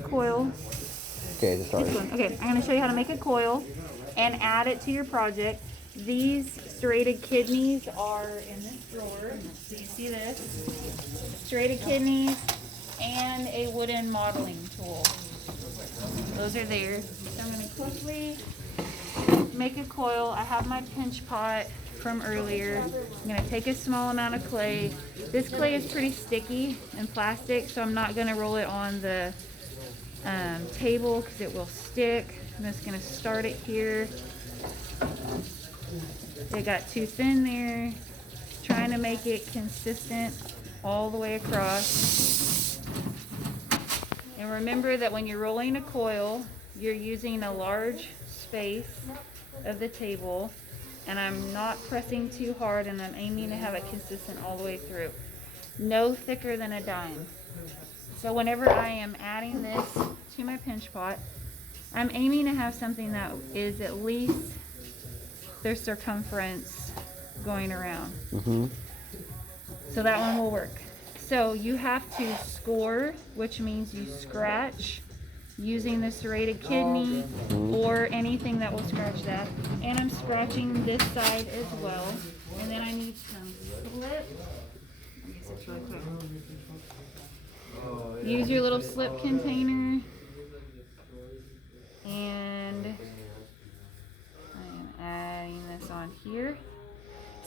Coil. Okay, to start. Okay, I'm going to show you how to make a coil and add it to your project. These serrated kidneys are in this drawer. So you see this? Serrated kidneys and a wooden modeling tool. Those are there. So I'm going to quickly make a coil. I have my pinch pot from earlier. I'm going to take a small amount of clay. This clay is pretty sticky and plastic, so I'm not going to roll it on the table because it will stick. I'm just going to start it here. It got too thin there. Trying to make it consistent all the way across. And remember that when you're rolling a coil, you're using a large space of the table, and I'm not pressing too hard, and I'm aiming to have it consistent all the way through. No thicker than a dime. So whenever I am adding this to my pinch pot, I'm aiming to have something that is at least their circumference going around. So that one will work. So you have to score, which means you scratch using the serrated kidney or anything that will scratch that. And I'm scratching this side as well. And then I need some slip. Let me get this really quick. Use your little slip container. And I am adding this on here.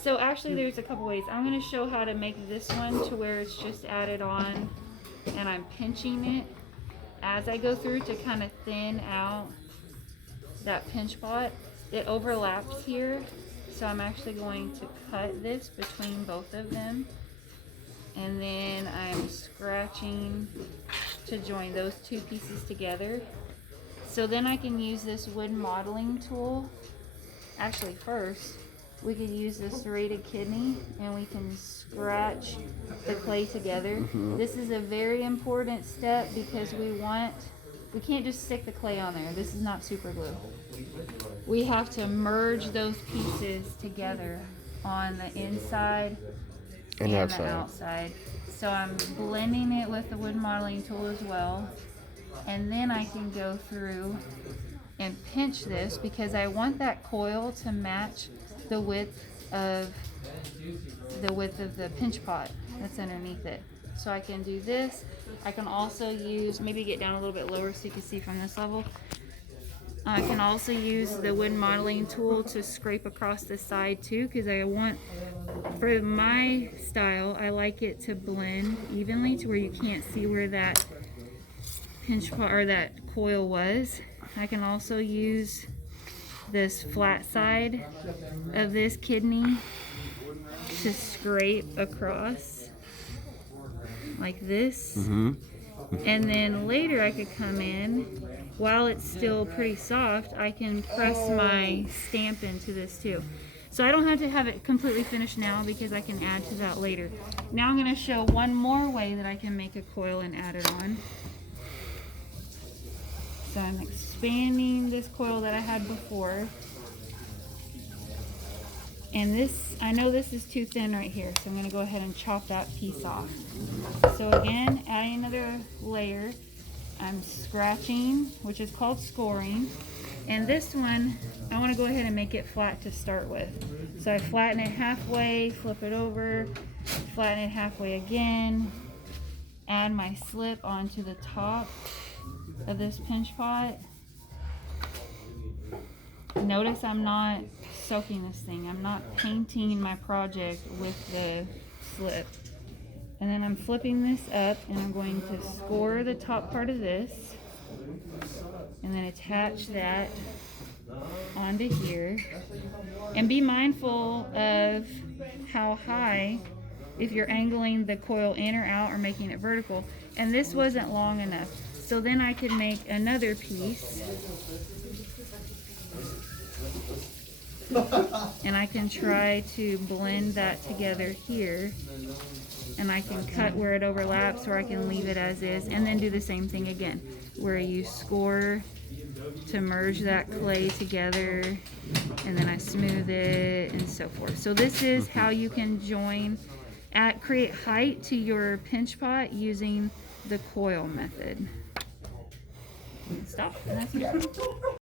So actually there's a couple ways. I'm going to show how to make this one to where it's just added on and I'm pinching it as I go through to kind of thin out that pinch pot. It overlaps here, so I'm actually going to cut this between both of them, and then I'm scratching to join those two pieces together. So then I can use this wood modeling tool. Actually first we could use this serrated kidney and we can scratch the clay together. This is a very important step because we can't just stick the clay on there. This is not super glue. We have to merge those pieces together on the inside and the outside. So I'm blending it with the wood modeling tool as well. And then I can go through and pinch this because I want that coil to match the width of the pinch pot that's underneath it. So I can do this. I can also use, maybe get down a little bit lower so you can see from this level. I can also use the wood modeling tool to scrape across the side too, because I want, for my style, I like it to blend evenly to where you can't see where that pinch pot or that coil was. I can also use this flat side of this kidney to scrape across like this. And then later I could come in, while it's still pretty soft, I can press my stamp into this too. So I don't have to have it completely finished now because I can add to that later. Now I'm going to show one more way that I can make a coil and add it on. So I'm expanding this coil that I had before. And this, I know this is too thin right here, so I'm going to go ahead and chop that piece off. So again, adding another layer, I'm scratching, which is called scoring. And this one, I want to go ahead and make it flat to start with. So I flatten it halfway, flip it over, flatten it halfway again, add my slip onto the top of this pinch pot. Notice I'm not soaking this thing. I'm not painting my project with the slip. And then I'm flipping this up and I'm going to score the top part of this and then attach that onto here. And be mindful of how high, if you're angling the coil in or out or making it vertical. And this wasn't long enough. So then I could make another piece. And I can try to blend that together here. And I can cut where it overlaps, or I can leave it as is. And then do the same thing again, where you score to merge that clay together. And then I smooth it and so forth. So this is how you can create height to your pinch pot using the coil method. stop, and that's it.